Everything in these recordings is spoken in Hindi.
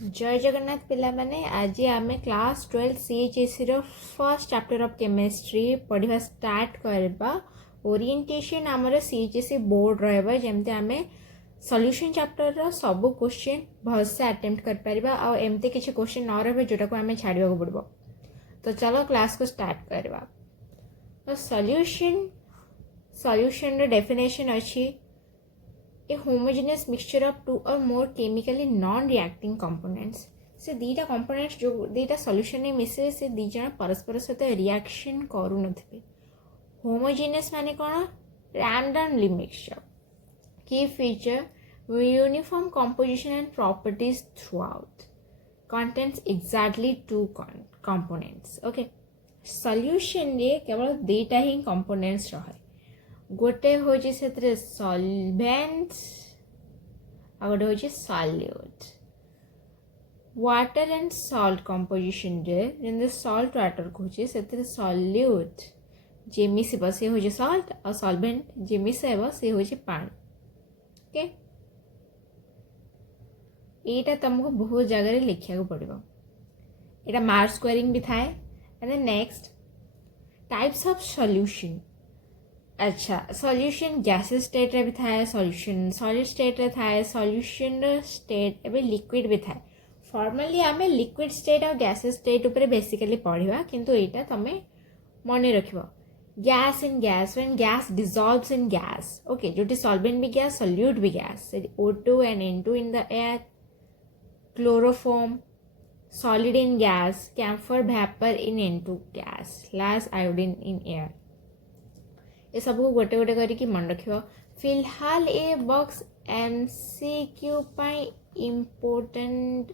जय जगन्नाथ पिला माने आज आम क्लास 12 CHSE रो फर्स्ट चैप्टर ऑफ केमिस्ट्री पढ़ा स्टार्ट करबा। ओरिएंटेशन आमर CHSE बोर्ड रहबा जेमते आम सॉल्यूशन चैप्टर रो सब क्वेश्चन भलसे अटेम्प्ट कर परबा आ एमते किछि क्वेश्चन न रहबे जोटा को आम छाड़िया को पड़बो। तो चलो क्लास को स्टार्ट करबा। तो सॉल्यूशन रो डेफिनेशन अछि a homogeneous mixture of two or more chemically non-reacting components। से दीटा कंपोनेंट्स जो दीटा सॉल्यूशन में मिसे से दी जण परस्पर सहित रिएक्शन करू नथिबे। होमोजेनियस माने कोन? Randomly mixture. की feature uniform composition and properties throughout contains exactly two components. Okay, solution रे केवल दीटा ही कंपोनेंट्स रहे। गोटे होची सेतरे सॉल्वेंट्स आ गोटे होची solute. Water and salt composition रे जेंदे सॉल्ट वाटर कोची सेतरे सॉल्यूट जे मिसिबो से होची सॉल्ट और सॉल्वेंट जे मिसेबो से होची पानी। ओके, एटा तुमको बहुत जगह रे लिखिया को पड़िबो। एटा मार्क स्क्वायरिंग भी थाए। And next types of solution. अच्छा, सॉल्यूशन गैसेस स्टेट रे भी थाए, सॉल्यूशन सॉलिड स्टेट रे थाए, सॉल्यूशन स्टेट एबे लिक्विड भी थाए। फॉर्मली आमे लिक्विड स्टेट और गैसेस स्टेट ऊपर बेसिकली पढ़िबा, किंतु एटा तमे मने रखिबो। Gas in gas, when gas dissolves in gas. Okay, जोटी सॉल्वेंट भी गैस, सॉल्यूट भी gas. O2 and N2 in the air, chloroform solid in gas, camphor vapor in N2 gas, last iodine in air। ये सब को गोटे गोटे करके मन रखियो। फिलहाल ये बॉक्स MCQ पाई इम्पोर्टेंट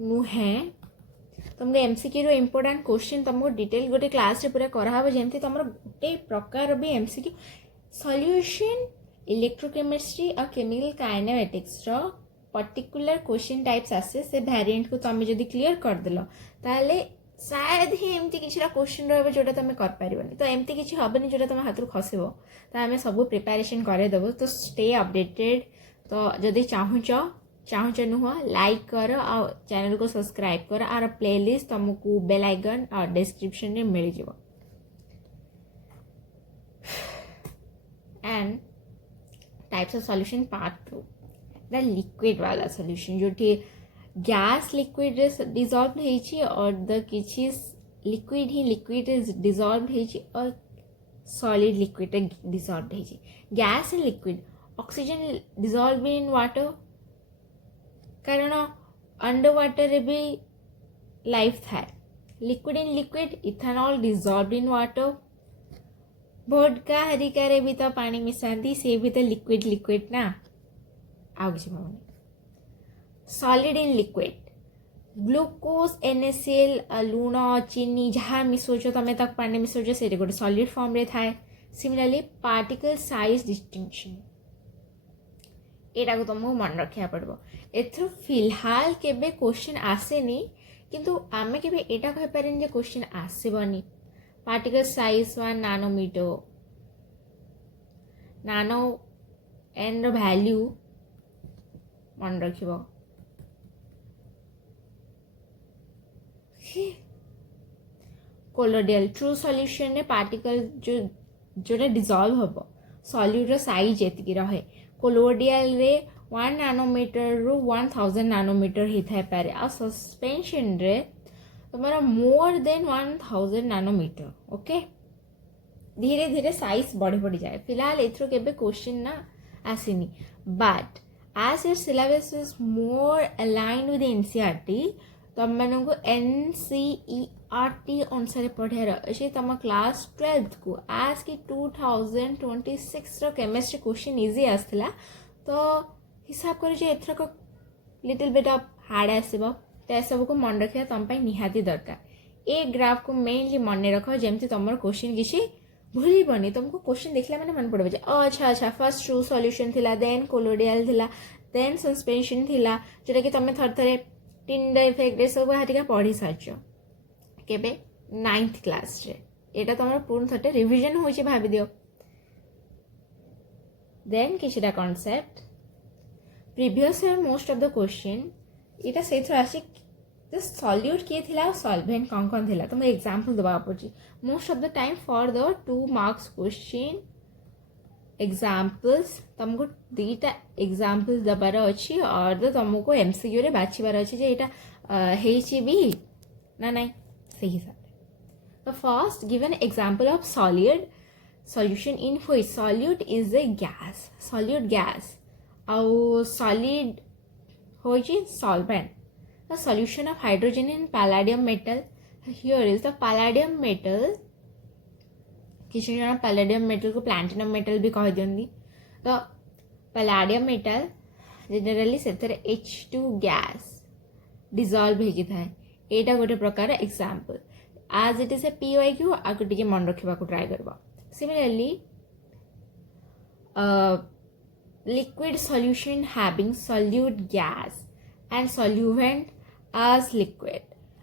नुहे। तुमको MCQ रो इम्पोर्टेंट क्वेश्चन तुमको डिटेल गोटे क्लास रे पूरा कराहबो, जेमती तुमर गोटे प्रकार भी MCQ सॉल्यूशन इलेक्ट्रोकेमिस्ट्री और केमिकल काइनेमेटिक्स रो पर्टिकुलर क्वेश्चन टाइप्स आसे। से वेरिएंट को तुम जदी क्लियर कर देलो ताले शायद ही एमती किसी क्वेश्चन रहा जोटा तुम कर। तो एमती किसी हेनी जोटा तुम हाथ खसब, तो आम सब प्रिपेरेसन करदेव। तो स्टे अपडेटेड। तो जदि चाहूच नुह लाइक कर आ चैनल को सब्सक्राइब कर। आर प्लेलिस्ट तुमको बेल आइकन और डिस्क्रिप्शन में मिल जाव। And types of solution part 2 the liquid वाला सॉल्यूशन जोटी गैस लिक्विड डिजॉल्व होइछि और द किछि लिक्विड ही लिक्विड डिजॉल्व होइछि और सॉलिड लिक्विड डिजॉल्व होइछि। Gas in liquid, oxygen dissolve in water, कारण अंडर वाटर रे भी लाइफ थाए। Liquid in liquid, ethanol dissolve in water. Vodka Harika रे भी तो पानी मिसांती, से भी तो लिक्विड ना। आउ किछि भावनी। Solid in liquid, glucose NaCl लुण चीनी जहाँ मिसोच तुम तक पानी मिसोच से गोटे सॉलिड फॉर्म रे थाए। सिमिलरली पार्टिकल साइज डिस्टिंक्शन एटा को तुमको मन रखा पड़ो। एथरो फिलहाल केबे क्वेश्चन आसेनी, किंतु आमे केबे एटा कहि पारेन जे क्वेश्चन आसेबनी। पार्टिकल साइज 1 नानोमीटर, नानो n रो वैल्यू मन रखिबो। कोलोडियल ट्रू सॉल्यूशन ने पार्टिकल जोटा डिजॉल्व हम सॉल्यूट रो साइज एतिकी रहे। कोलोडियल रे 1 नानोमीटर रु 1000 नानोमीटर ही थाए पारे। आ सस्पेंशन रे तुम्हारा मोर देन 1000 नानोमीटर। ओके, धीरे धीरे साइज बढ़ी बढ़ी जाए। फिलहाल एथरो केबे क्वेश्चन ना आसीनी, but as your syllabus is more aligned with the NCERT, तुम मानू NCERT अनुसार पढ़ार अच्छे। तुम क्लास 12 को आज की 2026 रो केमिस्ट्री क्वेश्चन इजी आसला, तो हिसाब कर एथरक लिटिल बिट ऑफ हार्ड आसब। तो सब को मन रखा तुम निहाती दरकार। ए ग्राफ को मेनली मन रख, जमती तुम क्वेश्चन किसी भूलबनी। तुमको क्वेश्चन देखला मैंने मन पड़े अच्छा फर्स्ट ट्रू सॉल्यूशन थिला, देन कोलोडियल थिला, देन सस्पेंशन थिला, जोटा कि तुम थर थरे टिंडर इफेक्ट सब हाटिका पढ़ी सारछ केबे 9th क्लास रे। एटा तुम पूर्ण थटे रिविजन होछि भाबी दियो। देन किछिटा concept previous year most of the question यहाँ से आसी सॉल्यूट किए थिला सॉल्वेंट कौन थिला तुमको एग्जांपल दबा पड़ी most of the time for the 2 marks question examples तुमको दीटा एग्जांपल्स दबार अच्छी और तुमको एमसीक्यू रे बाछिबार अच्छी जे एटा हेची भी ना नहीं सही हिसाब तो first given example of solid solution in which solute is a gas solute gas और solid होची solvent the solution of hydrogen in palladium metal here is the palladium metal किसी जन palladium metal को platinum metal भी कह दियंदी तो palladium metal generally सेतरे H2 gas dissolve हेकी थाए एटा गोटे प्रकार example as it is a PYQ आको टिके मन रखिबा को ट्राई करबा Similarly, liquid solution having solute gas and solvent as liquid.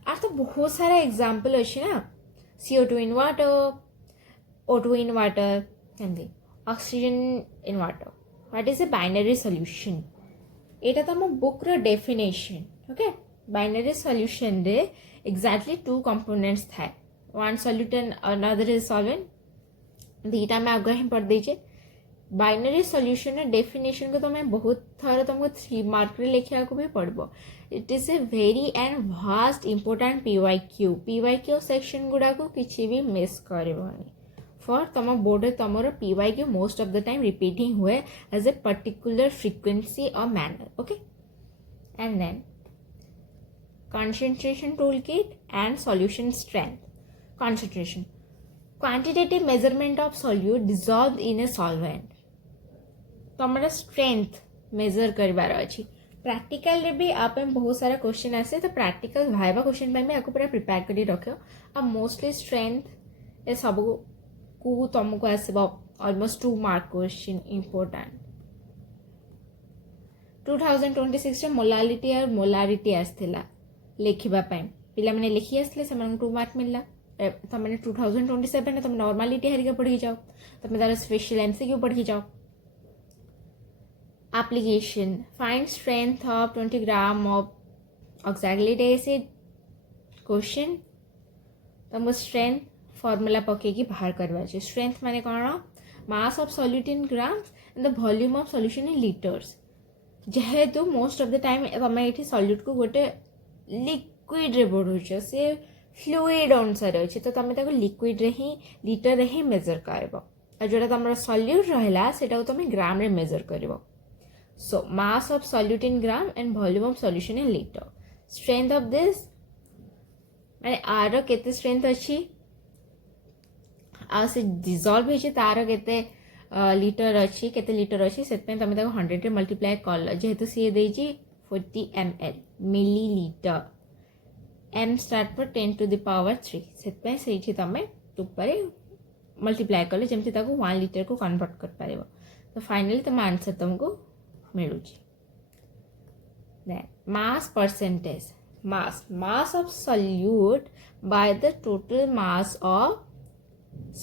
और तो बहुत सारा एग्जाम्पल अच्छे ना CO2 in water, O2 in water, and oxygen in water. What is a binary solution? এটা তো আমার বুক র ডেফিনেশন ওকে binary solution রে exactly 2 components थाए one solute and another is solvent दीटा में आगे ही पढ़ दीजिए बाइनरी सॉल्यूशन डेफिनेशन को तो मैं बहुत थर तुमको 3 मार्क रे लिखा को भी पढ़बो it is a very and vast important PYQ section गुडा को किसी भी मिस करबोनी फॉर तुम बोर्ड तुमर PYQ most of the time repeating हुए एज ए पर्टिकुलर फ्रीक्वेंसी और manner okay and then concentration toolkit and solution strength concentration quantitative measurement of solute dissolved in a solvent तमरा स्ट्रेंथ मेजर करबार अछि प्रैक्टिकल रे भी आप में बहुत सारा क्वेश्चन आसे तो प्रैक्टिकल भाइबा क्वेश्चन पे मैं आपको पूरा प्रिपेयर करी रखो आ मोस्टली स्ट्रेंथ ए सब को तुमको आसबो ऑलमोस्ट 2 मार्क क्वेश्चन इंपोर्टेंट 2026 रे मोलालिटी और मोलारिटी आस्थिला लिखिबा पई पिला माने लिखि आसले से 2 मार्क मिलला तुमने 2027 तुम नॉर्मालिटी हरिका पढ़ी जाओ तुम तार स्पेशल एमसीक्यू पढ़ी जाओ application find strength of 20 gram of oxalic acid question तुमको स्ट्रेंथ फॉर्मूला पकेकी बाहर करवा चाहिए स्ट्रेंथ माने कौन मास of solute in grams and the volume of solution in litres जेहेतु मोस्ट ऑफ द टाइम तुम ये सॉल्यूट को गोटे लिक्विड रे बढ़ुच से फ्लूइड अनुसार अच्छे तो तुम लिक्विड रे ही लीटर रे ही मेजर करब और जोटा तुम सॉल्यूट रहा से तुम ग्राम रे मेजर कर so mass of solute in gram and volume of solution in litre strength of this माने आर केते स्ट्रेंथ अच्छी आ से डिसॉल्व होइछे तार केते लीटर अच्छी केते लीटर अच्छी सेतपे तुम 100 रे मल्टीप्लाई कर जेहेतु सी देछि 40 ml मिलीलीटर m स्टार्ट पर 10 to the power 3 सेतपे सेठी तमे ऊपर मल्टीप्लाई कले जेमति ताको 1 लीटर को कन्वर्ट कर पारिबो तो फाइनली तुम आंसर तुमको मिलुची then mass percentage mass of solute by the total mass of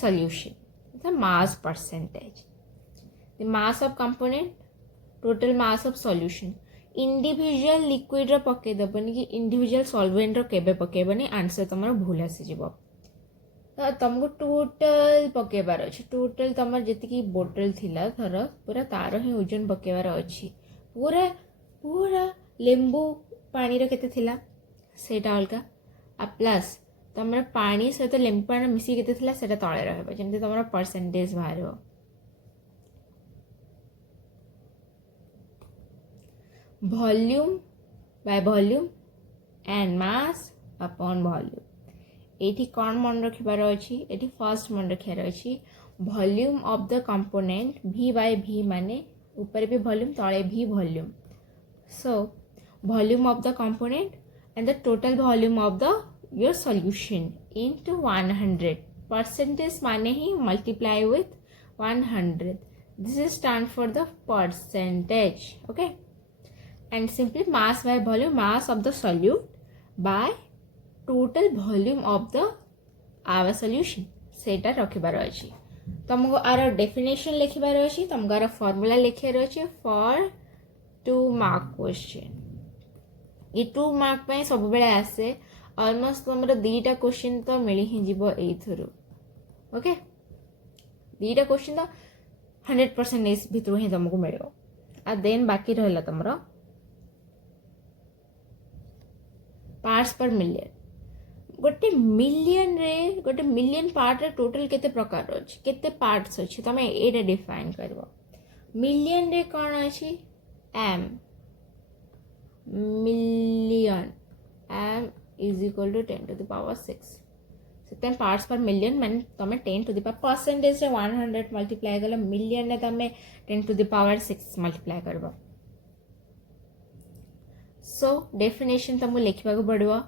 solution the mass percentage the mass of component total mass of solution individual liquid पके दबनी कि इंडिविजुअल सॉल्वेंट केबे पकेबनी आंसर तुम भूल आसी जीवो तो तुमको टोटल पकेबार अछि टोटल तुम जति बोतल थिला थर पूरा तार ही ओजन पकेबार अछि पूरा पूरा लेंबू पानी रे केते थिला सेटा अलगा आ प्लस तुम पानी सहित लेंबू पानी मिसी केते थिला सेटा तळे रहबो जेमते तुम परसेंटेज बाहरबो volume by volume and mass upon volume एठी कौन मन रखिबार अछि एठी फर्स्ट मन रखिबार अछि volume of the component v बाय v माने ऊपर भी वॉल्यूम तळे भी volume so volume of the component and the total volume of the your solution into 100 percentage माने ही multiply with 100 this is stand for the percentage okay and simply mass by volume mass of the solute by total volume of the our solution सेटा रखिबार अछि तुमको आर डेफिनेशन लिखिबार अछि तुमको आर फार्मूला लिखिबार अछि फॉर 2 मार्क क्वेश्चन ये 2 मार्क पे सब बेले आसे ऑलमोस्ट तुमरो 2टा क्वेश्चन तो मिली ही जीवो एथरो ओके 2टा क्वेश्चन तो 100% इस भितर ही तुमको मिलो आ देन बाकी रहला तुमरो पार्ट्स पर मिलियन गोटे मिलियन पार्ट रे टोटल केते प्रकार अछि केते पार्ट्स अछि तमे एटा डिफाइन करबो मिलियन रे कोन अछि m million m is equal to 10 to the power 6 सेतेन पार्ट्स पर मिलियन माने तमे 10 टू द पावर परसेंटेज रे 100 मल्टीप्लाई करले मिलियन ने तमे 10 टू द पावर 6 मल्टीप्लाई करबो सो डेफिनेशन तुमको लिखा को पड़ो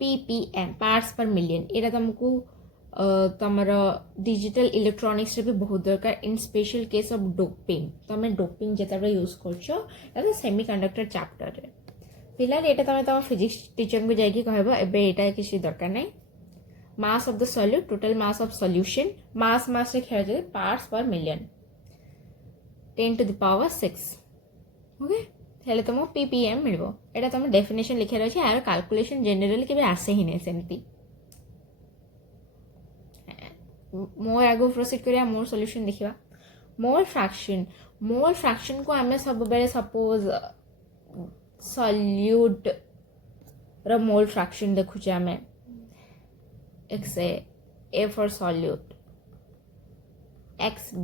ppm पार्ट्स पर मिलियन एटा तुमको तमर डिजिटल इलेक्ट्रॉनिक्स रे भी बहुत दरकार इन स्पेशल केस ऑफ डोपिंग तमे डोपिंग जेता यूज करछो या सेमीकंडक्टर चैप्टर रे फिलहाल एटा तमे तम फिजिक्स टीचर को जाई कहबो एबे एटा किसी दरकार नै mass of the solute total mass of solution mass रे खेल जाय parts per million 10 to the power 6 okay हेले तुम ppm मिलबो एटा तुम डेफिनेशन लिखे रही यार कैलकुलेशन जनरली के आसे ही नहीं सेमती मोर आगो प्रोसीड करिया मोर सॉल्यूशन देखिबा मोल फ्रैक्शन को हमें सब बेले सपोज सॉल्यूट रो मोल फ्रैक्शन देखु जे हमें x a for solute x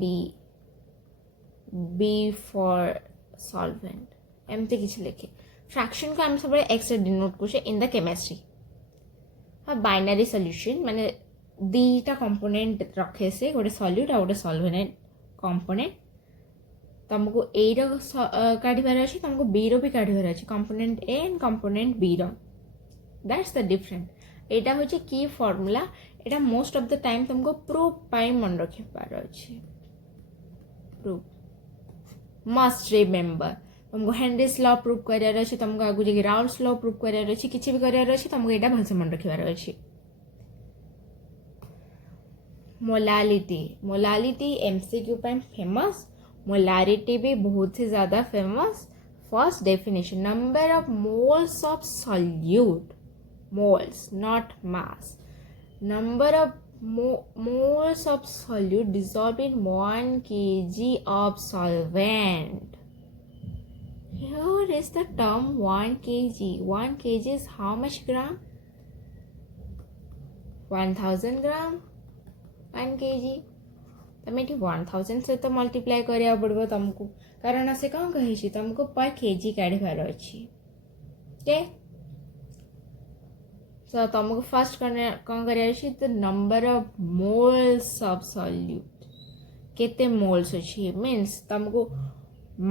b for solvent एमती किसी लिखे फ्रैक्शन को हम सब एक्स रे डिनोट कुछ इन द केमिस्ट्री हाँ बाइनरी सॉल्यूशन माने दीटा कंपोनेंट रखे से गोटे सॉल्यूट आ गोटे सॉल्वेंट कंपोनेंट तुमको ए रो काढिबार अछि तुमको बी रो भी काढिबार अछि component A and component B रो दैट्स द डिफरेंट एटा होचे की फार्मूला एटा मोस्ट ऑफ द टाइम तुमको प्रूफ पाई मन रखिबार अछि प्रूफ मस्ट रिमेंबर तुमको हेनरीज लॉ प्रूफ करार अछि तुमको आगु जे राउल्स लॉ प्रूफ करार अछि किछि भी करार अछि तुमको एटा भलसे मन रखिबार अछि मोलालिटी एमसीक्यू पे फेमस मोलारिटी भी बहुत ही ज्यादा famous first definition number of moles of solute moles not mass number of moles of solute dissolved in 1 kg of solvent. Here is the term 1 kg. 1 kg is how much gram? 1000 gram. 1 kg. तमें 1000 से तो मल्टीप्लाई करिया पड़बो तुमको कारण से कौन कही तुमको पर केजी काढ़िबार अछि ओके सो तुमको फर्स्ट कौन करिया the number of moles of solute केते मोल्स अछि मींस तुमको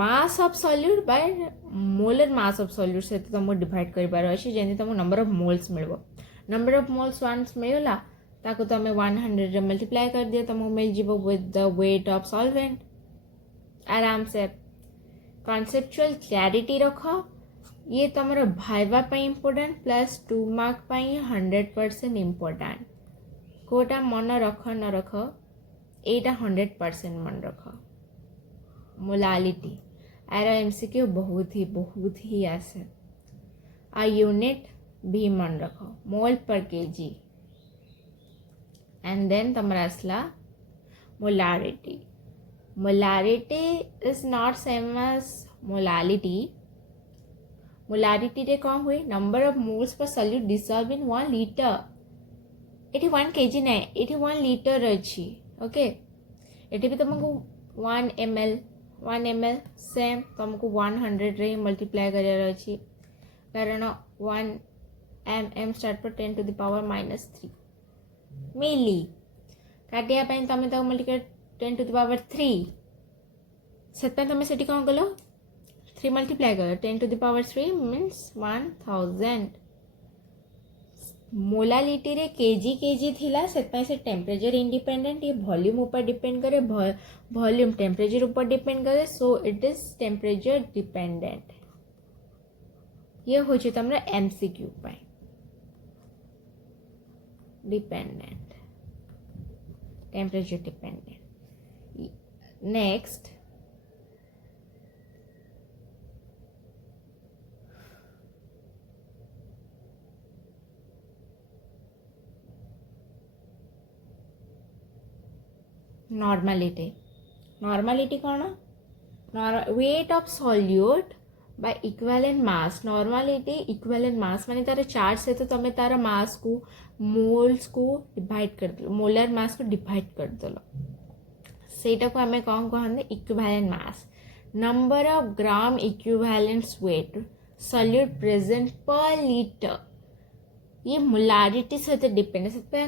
मास of solute by molar mass of solute से तुमको डिवाइड करिबार अछि जेनी तुमको नंबर ऑफ मोल्स मिलबो नंबर ऑफ मोल्स वंस मिलला ताको तुम 100 रे मल्टीप्लाई कर दिया तुमको मिल जीवो with the weight of solvent आराम से कॉन्सेप्चुअल क्लैरिटी रखो ये तुमरो भाइबा पे इम्पोर्टेंट प्लस 2 मार्क पे 100% इम्पोर्टेंट कोटा मन रख न रख एटा 100% मन रख मोलालिटी आर एमसीक्यू बहुत ही आसे आ यूनिट भी मन रख मोल पर केजी एंड देन तमरा असला molarity is not same as molarity रे कौन हुए number of moles per solute dissolve in 1 litre एटी 1 केजी नै एटी 1 लीटर अछि ओके एटी भी तुमको 1 ml सेम तुमको 100 रे मल्टीप्लाई करियर अछि कारण 1 mm स्टार्ट पर 10 टू द पावर -3 मिली काटिया पे तमे तो मल्टीप्लाई 10 टू द पावर 3 सेता तमे सेठी कोन गलो 3 मल्टीप्लाई कर 10 to the power 3 means 1000 molality रे केजी थिला सेता से टेम्परेचर इंडिपेंडेंट ये वॉल्यूम ऊपर डिपेंड करे वॉल्यूम टेम्परेचर ऊपर डिपेंड करे so it is temperature dependent ये हो जे तमरा एमसीक्यू पे dependent temperature dependent next normality कौन weight of solute by equivalent mass normality equivalent mass माने तार चार्ज से तो तुम तार मास को मोल्स को डिवाइड कर दल मोलर मास को डिवाइड कर दल सेटा को आम कौन कहते equivalent mass number of gram equivalent weight solute present per litre ये मोलारिटी सहित डिपेंड से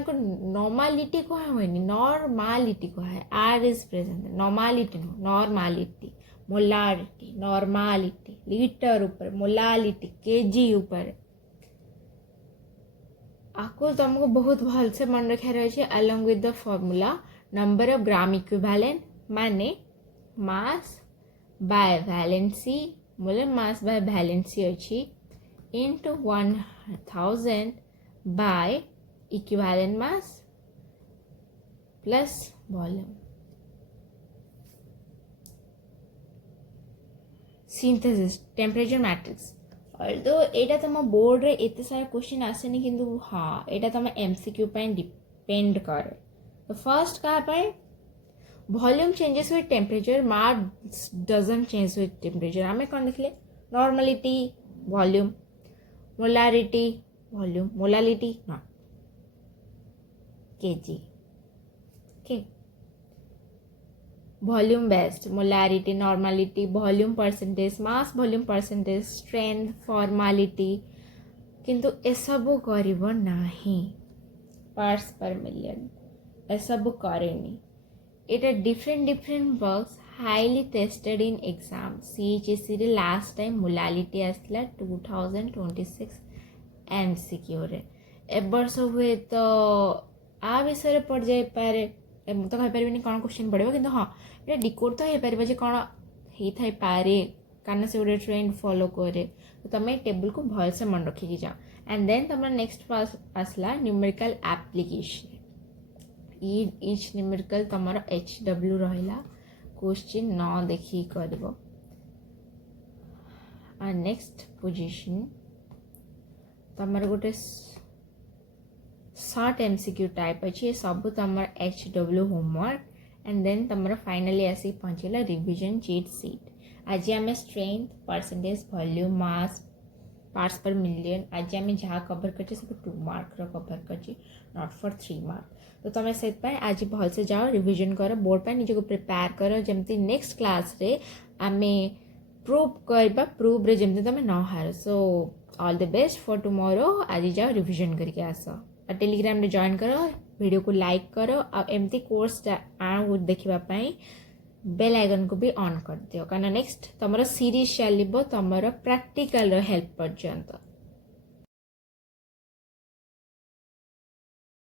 नॉर्मालिटी कह हुए नॉर्मालिटी कह आर is present normality normality molarity normality litre ऊपर मोलालिटी केजी ऊपर आपको तुमको बहुत भल से मन रखार अच्छे along with the formula number of gram equivalent माने mass by valency molar mass by valency अच्छी into 1000 by equivalent mass plus volume. Synthesis temperature matrix. Although एटा तुम बोर्ड रे एते सारा क्वेश्चन आसेनी किंतु हाँ एटा तुम एमसीक्यू पे डिपेंड करे तो फर्स्ट का पे volume changes with temperature mass doesn't change with temperature आमे कौन देखले normality volume molarity volume molality not KG okay volume based molarity normality volume percentage mass volume percentage strength formality किंतु एसबू करिवो नाही पार्ट्स पर मिलियन एसबू करेनी it different works highly tested in exam CHSE रे लास्ट टाइम मोलालिटी आसला 2026 MCQ रे ए वर्ष हुए तो आ विषय पड़ जाए पारे तो कह पारे कौन क्वेश्चन पड़ो कि हाँ ये डिकोड तो हो पार जे कौन होता पारे कारण से गोटे ट्रेंड फॉलो करे तो तुम टेबल को भल से मन रखिकी जाओ एंड देन तुम नेक्स्ट पास आसला न्यूमेरिकल एप्लिकेशन इच न्यूमेरिकल तुम HW रहा क्वेश्चन न देखी कर नेक्स्ट पोजीशन तुम गोटे शॉर्ट MCQ टाइप अच्छी सब तुम HW होमवर्क एंड देन तुम फाइनली आसी पहुँचला रिविजन चीट सीट आज आम strength percentage volume mass parts per million आज आम जहाँ कवर कर सब 2 मार्क कवर कर नॉट फॉर 3 मार्क तो तुम से आज भलसे जाओ रिविजन कर बोर्ड पर निजक प्रिपेयर कर जमती नेक्स्ट क्लास रे आमे प्रूव करबा प्रूव रे जमती तुम न हार so all the best for tomorrow आज जाओ रिविजन करके आस और टेलीग्राम रे जॉइन करो वीडियो को लाइक करो और एमती कोर्स देखापी बेल आइकन को भी ऑन कर दियो कारण नेक्स्ट तुम सीरीज चलो तुम प्रैक्टिकल हेल्प पर्यंत।